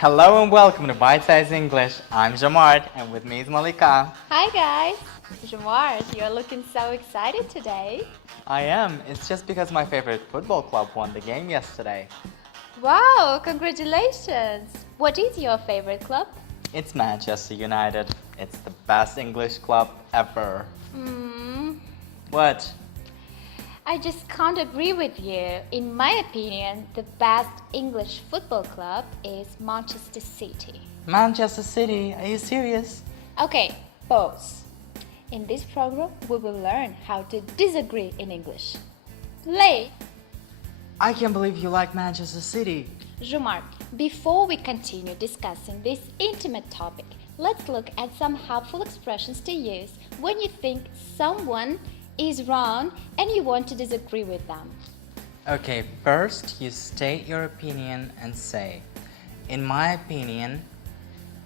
Hello and welcome to Bitesize English. I'm Jamart and with me is Malika. Hi guys! Jamar, you're looking so excited today. I am. It's just because my favorite football club won the game yesterday. Wow, congratulations! What is your favorite club? It's Manchester United. It's the best English club ever. What? I just can't agree with you. In my opinion, the best English football club is Manchester City. Manchester City? Are you serious? Okay, pause. In this program, we will learn how to disagree in English. Play! I can't believe you like Manchester City. Jumar, before we continue discussing this intimate topic, let's look at some helpful expressions to use when you think someone is wrong and you want to disagree with them. Okay, first you state your opinion and say, in my opinion,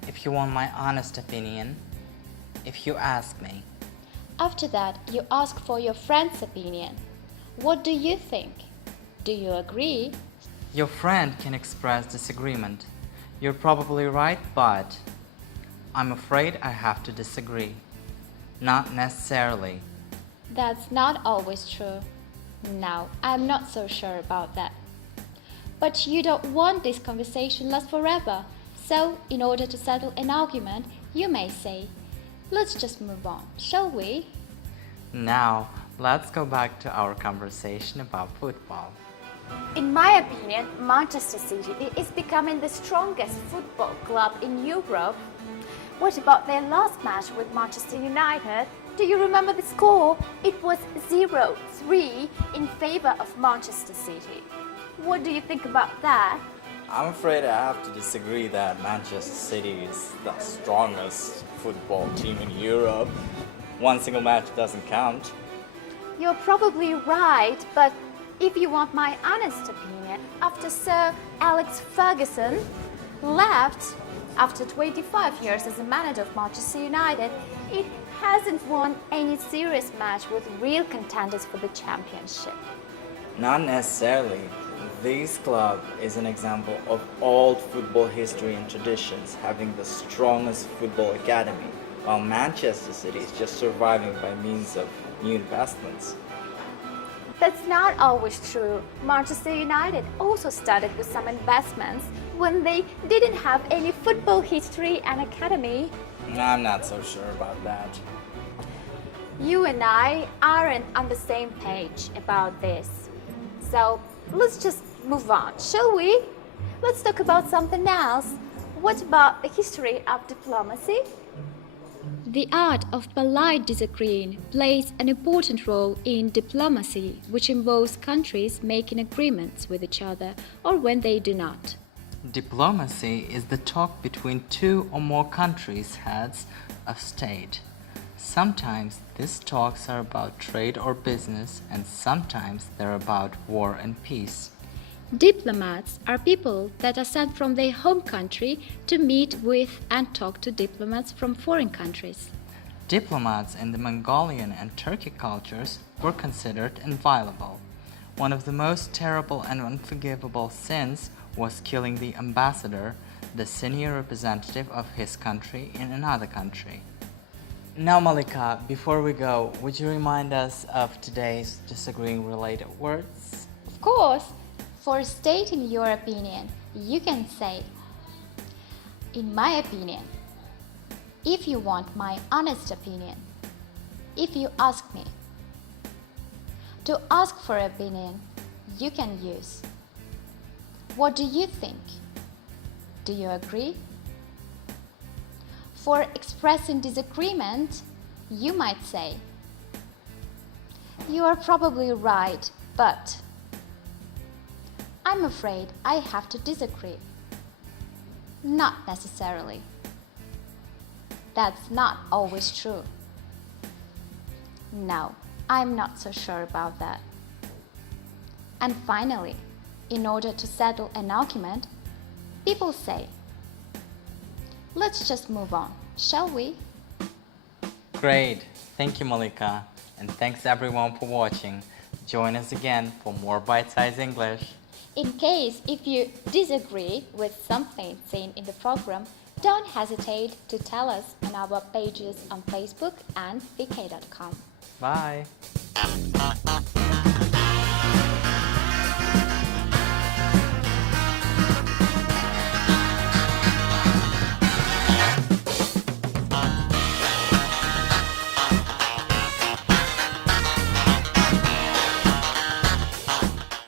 if you want my honest opinion, if you ask me. After that, you ask for your friend's opinion. What do you think? Do you agree? Your friend can express disagreement. You're probably right, but I'm afraid I have to disagree. Not necessarily. That's not always true. Now, I'm not so sure about that. But you don't want this conversation last forever. So, in order to settle an argument, you may say, let's just move on, shall we? Now, let's go back to our conversation about football. In my opinion, Manchester City is becoming the strongest football club in Europe. What about their last match with Manchester United? Do you remember the score? It was 0-3 in favor of Manchester City. What do you think about that? I'm afraid I have to disagree that Manchester City is the strongest football team in Europe. One single match doesn't count. You're probably right, but if you want my honest opinion, after Sir Alex Ferguson left after 25 years as a manager of Manchester United, it hasn't won any serious match with real contenders for the championship. Not necessarily. This club is an example of old football history and traditions, having the strongest football academy, while Manchester City is just surviving by means of new investments. That's not always true. Manchester United also started with some investments when they didn't have any football history and academy. I'm not so sure about that. You and I aren't on the same page about this. So let's just move on, shall we? Let's talk about something else. What about the history of diplomacy? The art of polite disagreeing plays an important role in diplomacy, which involves countries making agreements with each other or when they do not. Diplomacy is the talk between two or more countries' heads of state. Sometimes these talks are about trade or business, and sometimes they're about war and peace. Diplomats are people that are sent from their home country to meet with and talk to diplomats from foreign countries. Diplomats in the Mongolian and Turkic cultures were considered inviolable. One of the most terrible and unforgivable sins was killing the ambassador, the senior representative of his country in another country. Now, Malika, before we go, would you remind us of today's disagreeing related words? Of course, for stating your opinion, you can say, in my opinion. If you want my honest opinion, if you ask me. To ask for opinion, you can use, what do you think? Do you agree? For expressing disagreement, you might say, you are probably right, but I'm afraid I have to disagree. Not necessarily. That's not always true. No, I'm not so sure about that. And finally, in order to settle an argument, people say, let's just move on, shall we? Great. Thank you, Malika. And thanks everyone for watching. Join us again for more Bite Size English. In case if you disagree with something seen in the program, don't hesitate to tell us on our pages on Facebook and vk.com. Bye!